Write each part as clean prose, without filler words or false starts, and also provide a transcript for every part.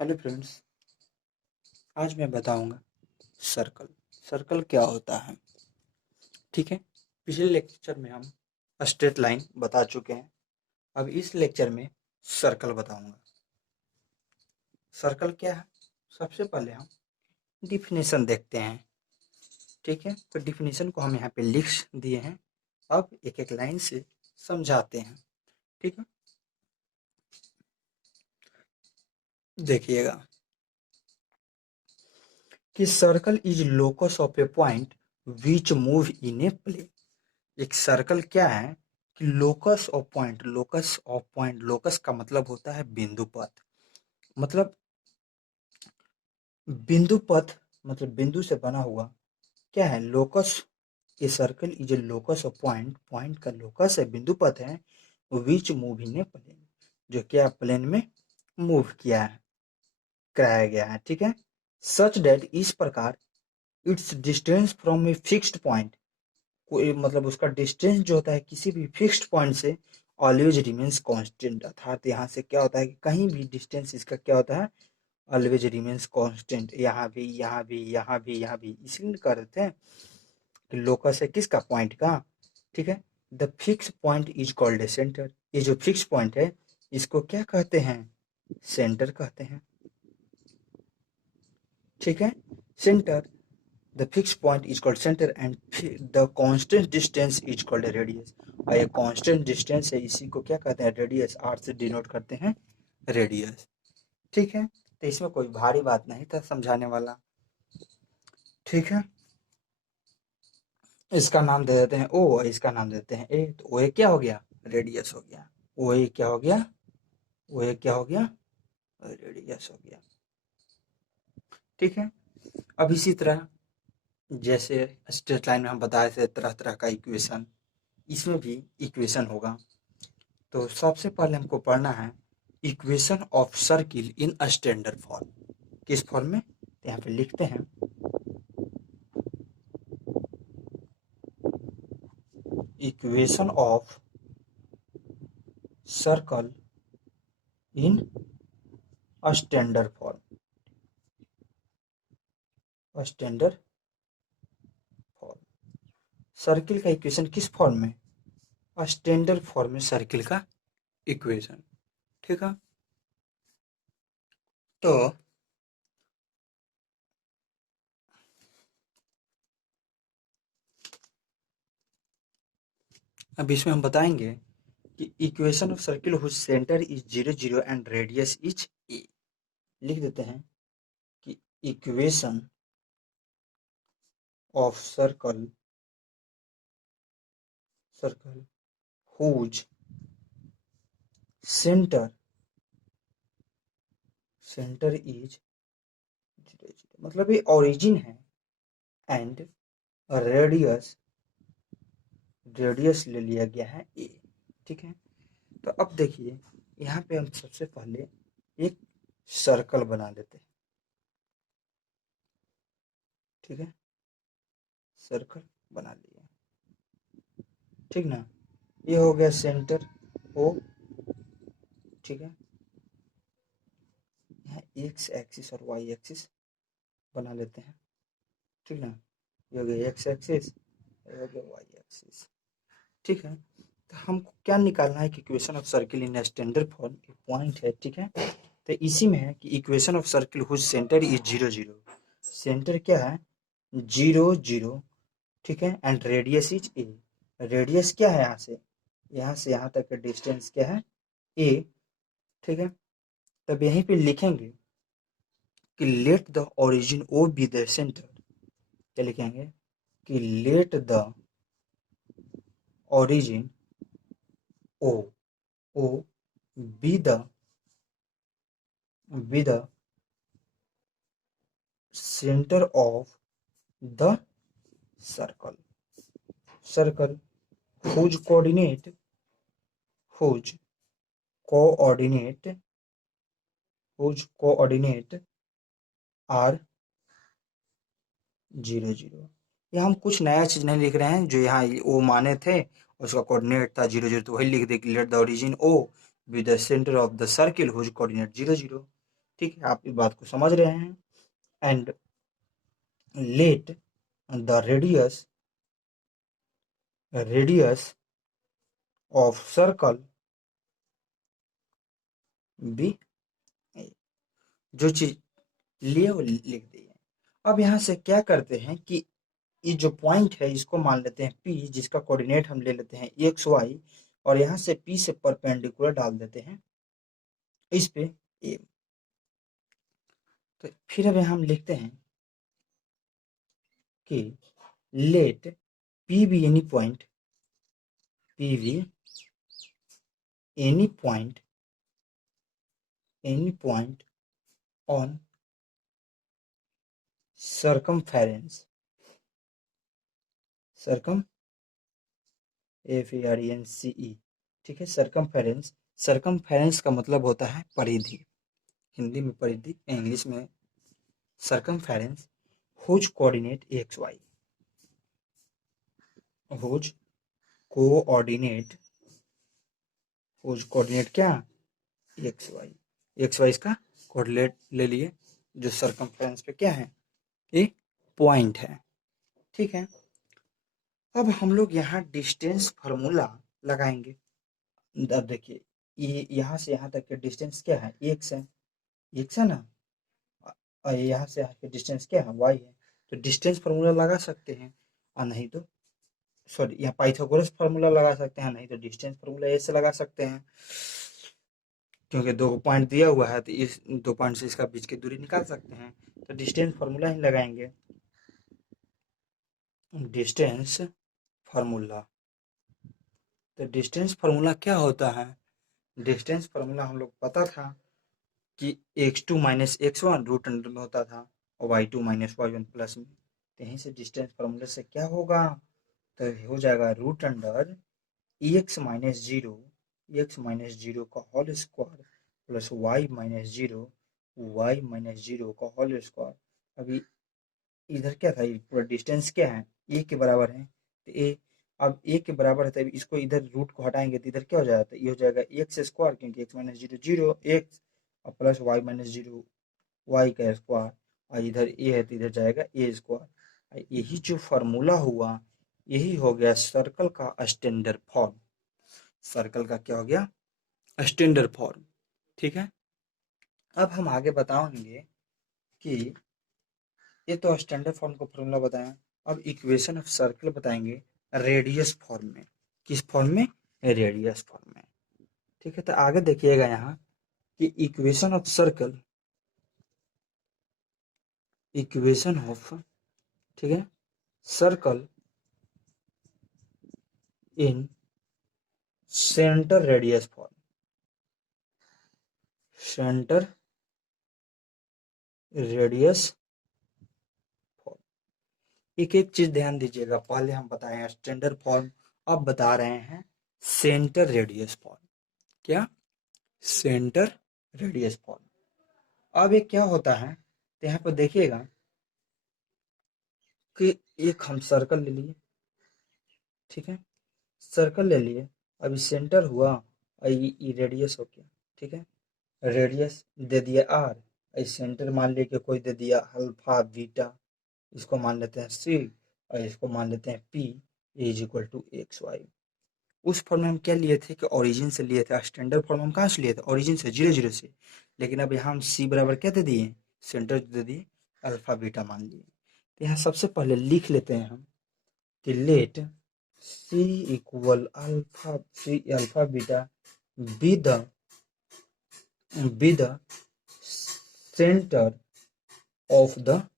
Hello friends. आज मैं बताऊंगा सर्कल। सर्कल क्या होता है। ठीक है। पिछले लेक्चर में हम स्ट्रेट लाइन बता चुके हैं। अब इस लेक्चर में सर्कल बताऊंगा। सर्कल क्या है, सबसे पहले हम डिफिनेशन देखते हैं। ठीक है, तो डिफिनेशन को हम यहाँ पे लिख दिए हैं। अब एक एक लाइन से समझाते हैं। ठीक है, देखिएगा कि circle is locus of a point which move in a plane. एक सर्कल क्या है कि locus of point, locus of point, locus का मतलब होता है बिंदु पथ। मतलब बिंदु पथ मतलब बिंदु से बना हुआ क्या है, locus. A circle is a locus of point, point का लोकस है, बिंदु पथ है। विच मूव इन ए प्लेन, जो क्या प्लेन में मूव किया है, कराया गया है। ठीक है, सच डेट इस प्रकार it's distance from a fixed point, कोई मतलब उसका डिस्टेंस जो होता है किसी भी फिक्स्ड पॉइंट से ऑलवेज रिमेन्स कांस्टेंट। अर्थात यहाँ से क्या होता है कि कहीं भी डिस्टेंस इसका क्या होता है, ऑलवेज रिमेन्स कांस्टेंट। यहाँ भी, यहाँ भी, यहाँ भी, यहाँ भी, इसलिए कर देते हैं कि लोकस है किसका, पॉइंट का। ठीक है, the fix point is called a centre. ये जो फिक्स पॉइंट है इसको क्या कहते हैं, सेंटर कहते हैं। ठीक है, centre, the fixed point is called center and the constant distance is called a radius। और ये constant distance है, इसी को क्या कहते हैं, रेडियस। r से डिनोट करते हैं रेडियस। ठीक है, तो इसमें कोई भारी बात नहीं था समझाने वाला। ठीक है, इसका नाम दे देते हैं ओ और इसका नाम देते हैं ए। तो ओ ए क्या हो गया, रेडियस हो गया। ओ ए क्या हो गया, ओ ए क्या हो गया, रेडियस हो गया। ठीक है, अब इसी तरह जैसे स्ट्रेट लाइन में हम बताए थे तरह तरह का इक्वेशन, इसमें भी इक्वेशन होगा। तो सबसे पहले हमको पढ़ना है equation of circle in standard form. किस फॉर्म में, तो यहाँ पे लिखते हैं equation of circle in standard form. Standard form, circle का इक्वेशन किस फॉर्म में, स्टैंडर्ड फॉर्म में सर्किल का इक्वेशन। ठीक है, तो अब इसमें हम बताएंगे कि equation of circle whose centre is 0 0 and radius is A. लिख देते हैं कि equation of circle, circle whose centre, centre is 0 0, मतलब ये ओरिजिन है, एंड रेडियस, रेडियस ले लिया गया है ए। ठीक है, तो अब देखिए यहाँ पे हम सबसे पहले एक सर्कल बना लेते हैं। ठीक है, सर्कल बना लिया। ठीक ना, ये हो गया सेंटर ओ। ठीक है, यहाँ एक्स एक्सिस और वाई एक्सिस बना लेते हैं। ठीक ना, ये हो गया एक्स एक्सिस, ये हो गया वाई एक्सिस। ठीक है, तो हमको क्या निकालना है कि equation of circle in standard form एक पॉइंट है। ठीक है, तो इसी में है कि equation of circle whose centre is 0 0। Centre क्या है, 0 0। ठीक है, and radius is A. Radius क्या है, यहाँ से यहाँ तक का डिस्टेंस क्या है, ए। ठीक है, तब यहीं पे लिखेंगे कि let the origin O be the centre. क्या लिखेंगे कि let the origin O, O be the center of the circle, circle whose coordinate, whose coordinate, whose coordinate are 0 0। यहाँ हम कुछ नया चीज नहीं लिख रहे हैं, जो यहाँ ओ माने थे उसका कोऑर्डिनेट था 0 0, तो वही लिख दे कि let the origin O be the centre of the circle whose coordinate 0 0। ठीक है, आप इस बात को समझ रहे हैं। And let the radius of circle be, जो चीज लिए वो लिख दी है। अब यहाँ से क्या करते हैं कि ये जो पॉइंट है इसको मान लेते हैं P, जिसका कोऑर्डिनेट हम ले लेते हैं एक्स वाई, और यहाँ से P से परपेंडिकुलर डाल देते हैं इस पे ए। तो फिर अब यहाँ हम लिखते हैं कि let P be any point, P be any point on circumference, FARENCE, ठीक है। सरकमफेरेंस का मतलब होता है परिधि, हिंदी में परिधि, इंग्लिश में circumference, whose coordinate X Y, whose coordinate क्या, एक्स वाई इसका कोऑर्डिनेट ले लिए, जो सरकमफेरेंस पे क्या है, एक पॉइंट है, ठीक है। अब हम लोग यहाँ डिस्टेंस फार्मूला लगाएंगे। अब देखिए, ये यहाँ से यहाँ तक के डिस्टेंस क्या है, एक्स है ना, और यहाँ से यहाँ के डिस्टेंस क्या है, वाई है। तो डिस्टेंस फार्मूला लगा सकते हैं, और नहीं तो सॉरी, यहाँ पाइथागोरस फार्मूला लगा सकते हैं, नहीं तो डिस्टेंस फार्मूला ऐसे लगा सकते हैं, क्योंकि दो पॉइंट दिया हुआ है तो इस दो पॉइंट से इसका बीच की दूरी निकाल सकते हैं। तो डिस्टेंस फार्मूला ही लगाएंगे, डिस्टेंस फार्मूला। तो डिस्टेंस फार्मूला क्या होता है, डिस्टेंस फार्मूला हम लोग पता था कि x2 minus x1 root under में होता था, और y2 माइनस y1 प्लस में। तो यहीं से डिस्टेंस फार्मूले से क्या होगा, तो हो जाएगा root under X minus zero का whole square plus Y minus zero का होल स्क्वायर। अभी इधर क्या था, ये पूरा डिस्टेंस क्या है, ए के बराबर है, तो ए, अब ए के बराबर है तो इसको इधर रूट को हटाएंगे तो इधर क्या हो जाएगा, तो ये हो जाएगा एक्स स्क्वायर, क्योंकि X minus zero zero X, और plus Y minus zero Y का स्क्वायर, और इधर ए है तो इधर जाएगा ए स्क्वायर। यही जो फार्मूला हुआ, यही हो गया सर्कल का स्टैंडर्ड फॉर्म, सर्कल का क्या हो गया, स्टैंडर्ड फॉर्म, ठीक है। अब हम आगे बताएंगे कि ये तो स्टैंडर्ड फॉर्म का फॉर्मूला बताया, अब इक्वेशन ऑफ सर्कल बताएंगे रेडियस फॉर्म में। किस फॉर्म में, रेडियस फॉर्म में, ठीक है। तो आगे देखिएगा यहाँ कि इक्वेशन ऑफ, ठीक है, सर्कल इन centre radius form, centre radius form. एक एक चीज ध्यान दीजिएगा, पहले हम बताए हैं स्टैंडर्ड फॉर्म, अब बता रहे हैं सेंटर रेडियस फॉर्म। क्या, सेंटर रेडियस फॉर्म। अब ये क्या होता है, तो यहाँ पर देखिएगा कि एक हम सर्कल ले लिए, ठीक है, सर्कल ले लिए, अभी सेंटर हुआ और ये रेडियस हो गया, ठीक है। रेडियस दे दिया आर, इस सेंटर मान लेके कोई दे दिया अल्फा बीटा, इसको मान लेते हैं सी, और इसको मान लेते हैं P, is equal to X Y. उस फॉर्म में हम क्या लिए थे कि ओरिजिन से लिए थे, स्टैंडर्ड फॉर्म हम कहाँ से लिए थे, ओरिजिन से, जीरो जीरो से। लेकिन अब यहाँ हम सी बराबर क्या दे दिए, सेंटर दे दिए अल्फा बीटा मान लिए। तो यहाँ सबसे पहले लिख लेते हैं हम कि let C equal alpha beta be the centre of the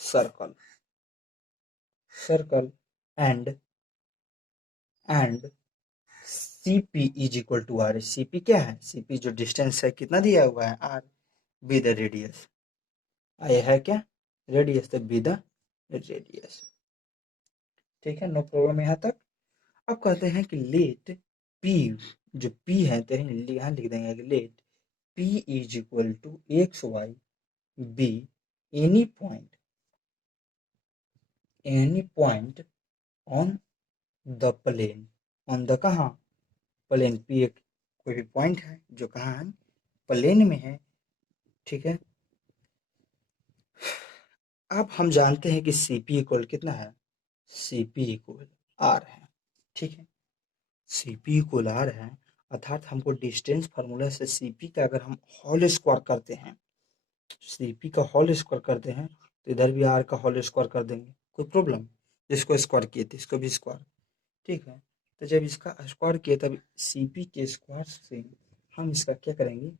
circle and CP is equal to R. CP क्या है, CP जो डिस्टेंस है कितना दिया हुआ है, आर, बी द रेडियस, ये है क्या, रेडियस, तो बी द रेडियस, ठीक है, नो प्रॉब्लम यहाँ तक। अब कहते हैं कि लेट P, जो P है तो यहाँ लिख देंगे कि let P is equal to X Y be any point on the plane, on the कहाँ, प्लेन, P एक कोई भी पॉइंट है जो कहाँ है, प्लेन में है, ठीक है। अब हम जानते हैं कि सी पी इक्वल कितना है, सी पी इक्वल आर है। ठीक है, सी पी इक्वल आर है, अर्थात हमको डिस्टेंस फार्मूला से सी पी का अगर हम होल स्क्वायर करते हैं, सी पी का होल स्क्वायर करते हैं, तो इधर भी आर का होल स्क्वायर कर देंगे, कोई प्रॉब्लम। जिसको स्क्वायर किए थे इसको भी स्क्वायर। ठीक है, तो जब इसका स्क्वायर किए तब सी पी के स्क्वायर से हम इसका क्या करेंगे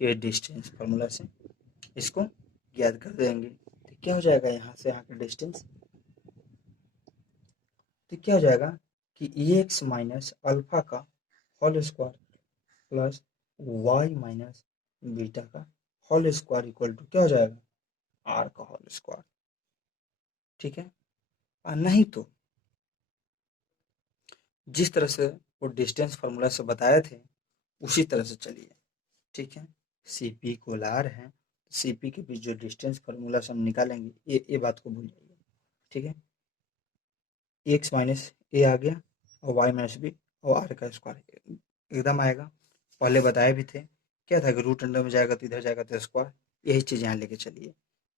कि डिस्टेंस फार्मूला से इसको ज्ञात कर देंगे। तो क्या हो जाएगा यहाँ से यहाँ का डिस्टेंस, तो क्या हो जाएगा कि ए एक्स माइनस अल्फा का whole square plus Y minus beta का होल स्क्वायर इक्वल टू क्या हो जाएगा, आर का होल स्क्वायर। ठीक है, और नहीं तो जिस तरह से वो डिस्टेंस फार्मूला से बताए थे उसी तरह से चलिए। ठीक है, सी पी को लार है, सी पी के बीच जो डिस्टेंस फार्मूला से हम निकालेंगे, ये बात को भूल जाइए। ठीक है, एक्स माइनस ए आ गया और वाई माइनस बी और आर का स्क्वायर एकदम आएगा। पहले बताए भी थे, क्या था कि रूट अंडर में जाएगा तो इधर जाएगा तो स्क्वायर। यही चीज़ यहाँ लेके चलिए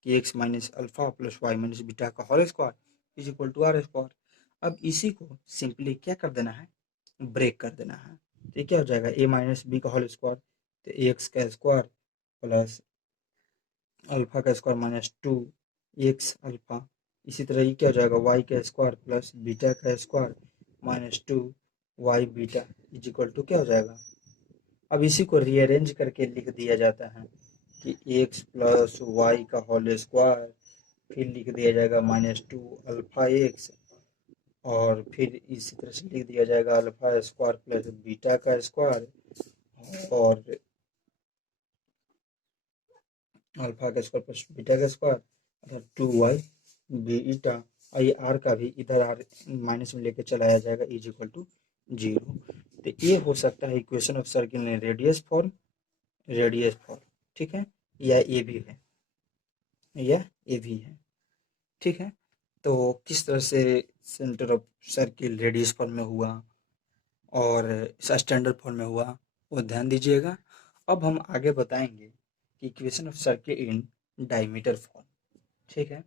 कि X minus alpha plus Y minus beta का whole square is equal to R square. अब इसी को सिंपली क्या कर देना है, ब्रेक कर देना है। तो ये क्या हो जाएगा, ए माइनस बी का होल स्क्वायर, तो एक्स का स्क्वायर प्लस अल्फा का square minus two X alpha. इसी तरह ये क्या हो जाएगा, वाई का स्क्वायर प्लस बीटा का square minus two Y beta is equal to क्या हो जाएगा। अब इसी को रीअरेंज करके लिख दिया जाता है कि एक्स प्लस वाई का होल स्क्वायर, फिर लिख दिया जाएगा माइनस टू अल्फा एक्स, और फिर इसी तरह से लिख दिया जाएगा अल्फा स्क्वायर प्लस बीटा का स्क्वायर, और अल्फा का स्क्वायर प्लस बीटा का स्क्वायर अर्थात टू वाई बीटा। और ये आर का भी इधर आर माइनस में लेके चलाया जाएगा इज इक्वल टू जीरो। तो ये हो सकता है equation of circle in radius form, radius form. ठीक है, या ये भी है, या ये भी है। ठीक है, तो किस तरह से centre of circle radius form में हुआ और स्टैंडर्ड फॉर्म में हुआ वो ध्यान दीजिएगा। अब हम आगे बताएंगे कि equation of circle in diameter form. ठीक है,